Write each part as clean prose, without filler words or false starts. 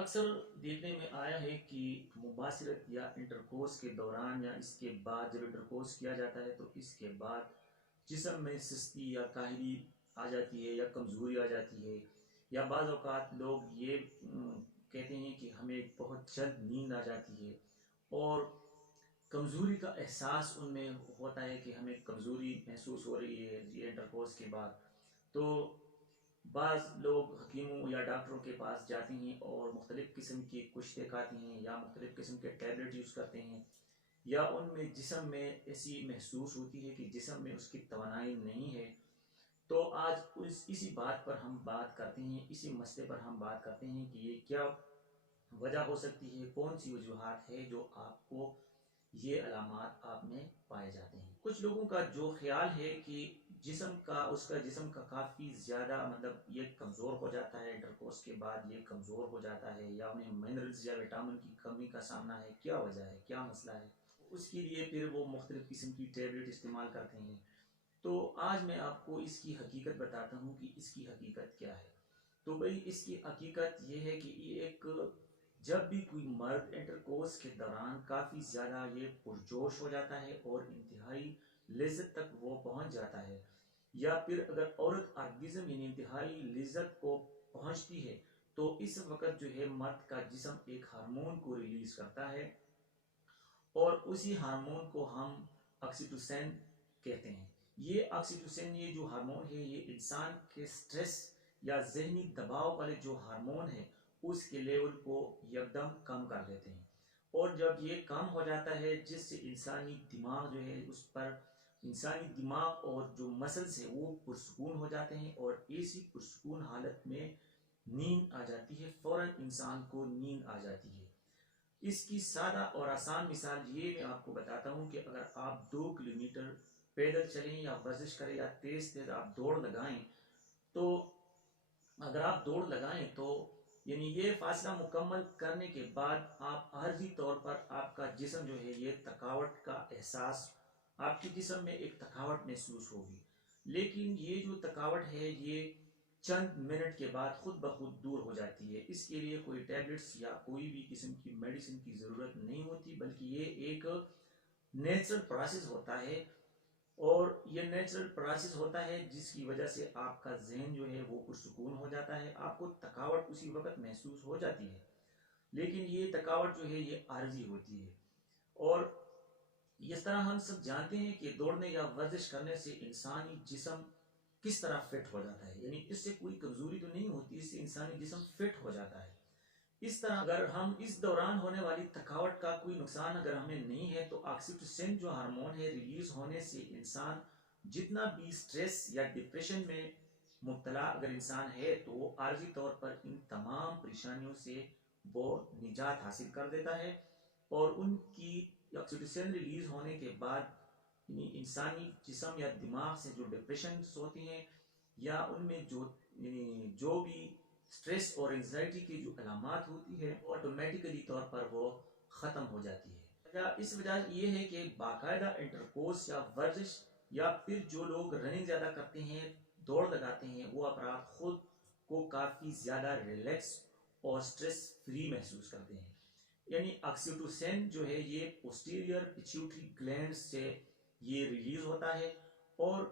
اکثر دیکھنے میں آیا ہے کہ مباشرت یا انٹرکورس کے دوران یا اس کے بعد جب انٹرکورس کیا جاتا ہے تو اس کے بعد جسم میں سستی یا کاہلی آ جاتی ہے یا کمزوری آ جاتی ہے، یا بعض اوقات لوگ یہ کہتے ہیں کہ ہمیں بہت جلد نیند آ جاتی ہے، اور کمزوری کا احساس ان میں ہوتا ہے کہ ہمیں کمزوری محسوس ہو رہی ہے یہ انٹرکورس کے بعد۔ تو بعض لوگ حکیموں یا ڈاکٹروں کے پاس جاتے ہیں اور مختلف قسم کی کشتیں کھاتے ہیں یا مختلف قسم کے ٹیبلٹ یوز کرتے ہیں، یا ان میں جسم میں ایسی محسوس ہوتی ہے کہ جسم میں اس کی توانائی نہیں ہے۔ تو آج اسی بات پر ہم بات کرتے ہیں، اسی مسئلے پر ہم بات کرتے ہیں کہ یہ کیا وجہ ہو سکتی ہے، کون سی وجوہات ہے جو آپ کو یہ علامات آپ میں پائے جاتے ہیں۔ کچھ لوگوں کا جو خیال ہے کہ اس کا جسم کا کافی زیادہ مطلب یہ کمزور ہو جاتا ہے، انٹرکورس کے بعد یہ کمزور ہو جاتا ہے، یا انہیں منرلز یا وٹامن کی کمی کا سامنا ہے، کیا وجہ ہے، کیا مسئلہ ہے، اس کے لیے پھر وہ مختلف قسم کی ٹیبلٹ استعمال کرتے ہیں۔ تو آج میں آپ کو اس کی حقیقت بتاتا ہوں کہ اس کی حقیقت کیا ہے۔ تو بھائی اس کی حقیقت یہ ہے کہ یہ ایک جب بھی کوئی مرد انٹرکورس کے دوران کافی زیادہ یہ پرجوش ہو جاتا ہے اور انتہائی لذت تک وہ پہنچ جاتا ہے، یا پھر اگر عورت آرگزم یعنی انتہائی لذت کو پہنچتی ہے، تو اس وقت جو ہے مرد کا جسم ایک ہارمون کو ریلیز کرتا ہے، اور اسی ہارمون کو ہم آکسیٹوسن کہتے ہیں۔ یہ آکسیٹوسن یہ جو ہارمون ہے یہ انسان کے سٹریس یا ذہنی دباؤ والے جو ہارمون ہے اس کے لیول کو یکدم کم کر دیتے ہیں، اور جب یہ کم ہو جاتا ہے جس سے انسانی دماغ جو ہے اس پر انسانی دماغ اور جو مسلز ہے وہ پرسکون ہو جاتے ہیں، اور ایسی پرسکون حالت میں نیند آ جاتی ہے، فوراً انسان کو نیند آ جاتی ہے۔ اس کی سادہ اور آسان مثال یہ میں آپ کو بتاتا ہوں کہ اگر آپ 2 کلومیٹر پیدل چلیں یا ورزش کریں یا تیز تیز آپ دوڑ لگائیں، تو اگر آپ دوڑ لگائیں تو یعنی یہ فاصلہ مکمل کرنے کے بعد آپ عارضی طور پر آپ کا جسم جو ہے یہ تھکاوٹ کا احساس، آپ کی جسم میں ایک تھکاوٹ محسوس ہوگی، لیکن یہ جو تھکاوٹ ہے یہ چند منٹ کے بعد خود بخود دور ہو جاتی ہے۔ اس کے لیے کوئی ٹیبلٹس یا کوئی بھی قسم کی میڈیسن کی ضرورت نہیں ہوتی، بلکہ یہ ایک نیچرل پروسیس ہوتا ہے، اور یہ نیچرل پروسیس ہوتا ہے جس کی وجہ سے آپ کا ذہن جو ہے وہ پرسکون ہو جاتا ہے، آپ کو تھکاوٹ اسی وقت محسوس ہو جاتی ہے، لیکن یہ تھکاوٹ جو ہے یہ عارضی ہوتی ہے۔ اور اس طرح ہم سب جانتے ہیں کہ دوڑنے یا ورزش کرنے سے انسانی جسم کس طرح فٹ ہو جاتا ہے، یعنی اس سے کوئی کمزوری تو نہیں ہوتی، اس سے انسانی جسم فٹ ہو جاتا ہے۔ اس طرح اگر ہم اس دوران ہونے والی تھکاوٹ کا کوئی نقصان اگر ہمیں نہیں ہے تو آکسیٹوسن جو ہارمون ہے ریلیز ہونے سے انسان جتنا بھی سٹریس یا ڈپریشن میں مبتلا اگر انسان ہے تو وہ عارضی طور پر ان تمام پریشانیوں سے وہ نجات حاصل کر دیتا ہے، اور ان کی آکسیٹوسن ریلیز ہونے کے بعد یعنی انسانی جسم یا دماغ سے جو ڈپریشنز ہوتی ہیں یا ان میں جو بھی سٹریس اور انزائٹی کی جو علامات ہوتی ہے آٹومیٹیکلی طور پر وہ ختم ہو جاتی ہے۔ اس وجہ یہ ہے کہ باقاعدہ انٹرکورس یا ورزش یا پھر جو لوگ رننگ زیادہ کرتے ہیں، دوڑ لگاتے ہیں، وہ افراد خود کو کافی زیادہ ریلیکس اور سٹریس فری محسوس کرتے ہیں۔ یعنی آکسیٹوسن جو ہے یہ پوسٹیریئر پیچیوٹری گلینڈ سے یہ ریلیز ہوتا ہے، اور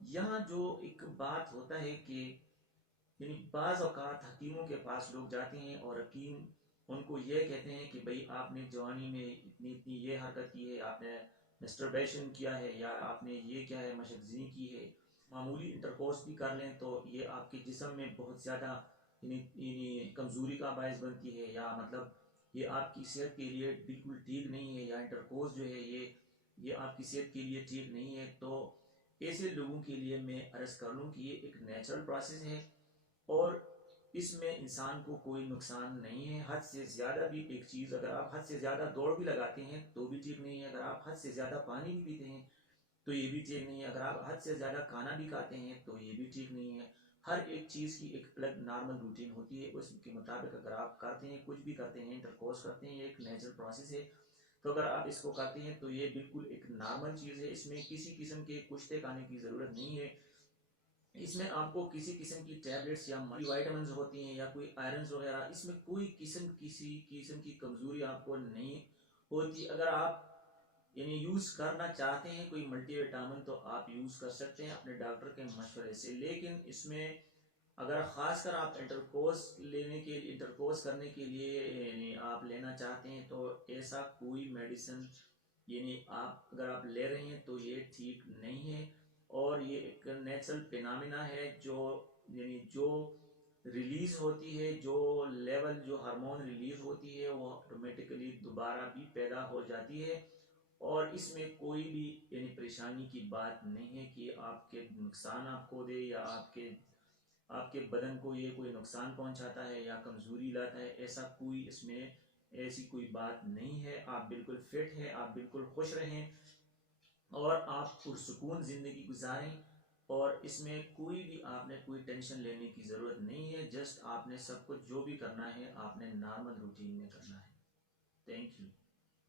یہاں جو ایک بات ہوتا ہے کہ یعنی بعض اوقات حکیموں کے پاس لوگ جاتے ہیں اور حکیم ان کو یہ کہتے ہیں کہ بھئی آپ نے جوانی میں اتنی اتنی یہ حرکت کی ہے، آپ نے مسٹربیشن کیا ہے، یا آپ نے یہ کیا ہے مشقزنی کی ہے، معمولی انٹرکورس بھی کر لیں تو یہ آپ کے جسم میں بہت زیادہ یعنی کمزوری کا باعث بنتی ہے، یا مطلب یہ آپ کی صحت کے لیے بالکل ٹھیک نہیں ہے، یا انٹرکورس جو ہے یہ آپ کی صحت کے لیے ٹھیک نہیں ہے۔ تو ایسے لوگوں کے لیے میں عرض کر لوں کہ یہ ایک نیچرل پروسیس ہے، اور اس میں انسان کو کوئی نقصان نہیں ہے۔ حد سے زیادہ بھی ایک چیز اگر آپ حد سے زیادہ دوڑ بھی لگاتے ہیں تو بھی ٹھیک نہیں ہے، اگر آپ حد سے زیادہ پانی بھی پیتے ہیں تو یہ بھی ٹھیک نہیں ہے، اگر آپ حد سے زیادہ کھانا بھی کھاتے ہیں تو یہ بھی ٹھیک نہیں ہے۔ ہر ایک چیز کی ایک الگ نارمل روٹین ہوتی ہے، اس کے مطابق اگر آپ کرتے ہیں، کچھ بھی کرتے ہیں، انٹرکورس کرتے ہیں، یہ ایک نیچرل پروسیس ہے، تو اگر آپ اس کو کرتے ہیں تو یہ بالکل ایک نارمل چیز ہے، اس میں کسی قسم کے کشتے کھانے کی ضرورت نہیں ہے۔ اس میں آپ کو کسی قسم کی ٹیبلٹس یا ملٹی وائٹامنز ہوتی ہیں یا کوئی آئرنز وغیرہ، اس میں کوئی کسی قسم کی کمزوری آپ کو نہیں ہوتی۔ اگر آپ یوز کرنا چاہتے ہیں کوئی ملٹی وٹامن تو آپ یوز کر سکتے ہیں اپنے ڈاکٹر کے مشورے سے، لیکن اس میں اگر خاص کر آپ انٹرکورس کرنے کے لیے آپ لینا چاہتے ہیں تو ایسا کوئی میڈیسن اگر آپ لے رہے ہیں تو یہ ٹھیک نہیں ہے، اور یہ ایک نیچرل فینامنا ہے جو ریلیز ہوتی ہے، جو ہارمون ریلیز ہوتی ہے وہ آٹومیٹکلی دوبارہ بھی پیدا ہو جاتی ہے، اور اس میں کوئی بھی پریشانی کی بات نہیں ہے کہ آپ کے نقصان آپ کو دے یا آپ کے بدن کو یہ کوئی نقصان پہنچاتا ہے یا کمزوری لاتا ہے، ایسی کوئی بات نہیں ہے۔ آپ بالکل فٹ ہیں، آپ بالکل خوش رہیں اور آپ پرسکون زندگی گزاریں، اور اس میں آپ نے کوئی ٹینشن لینے کی ضرورت نہیں ہے۔ جسٹ آپ نے سب کچھ جو بھی کرنا ہے آپ نے نارمل روٹین میں کرنا ہے۔ Thank you.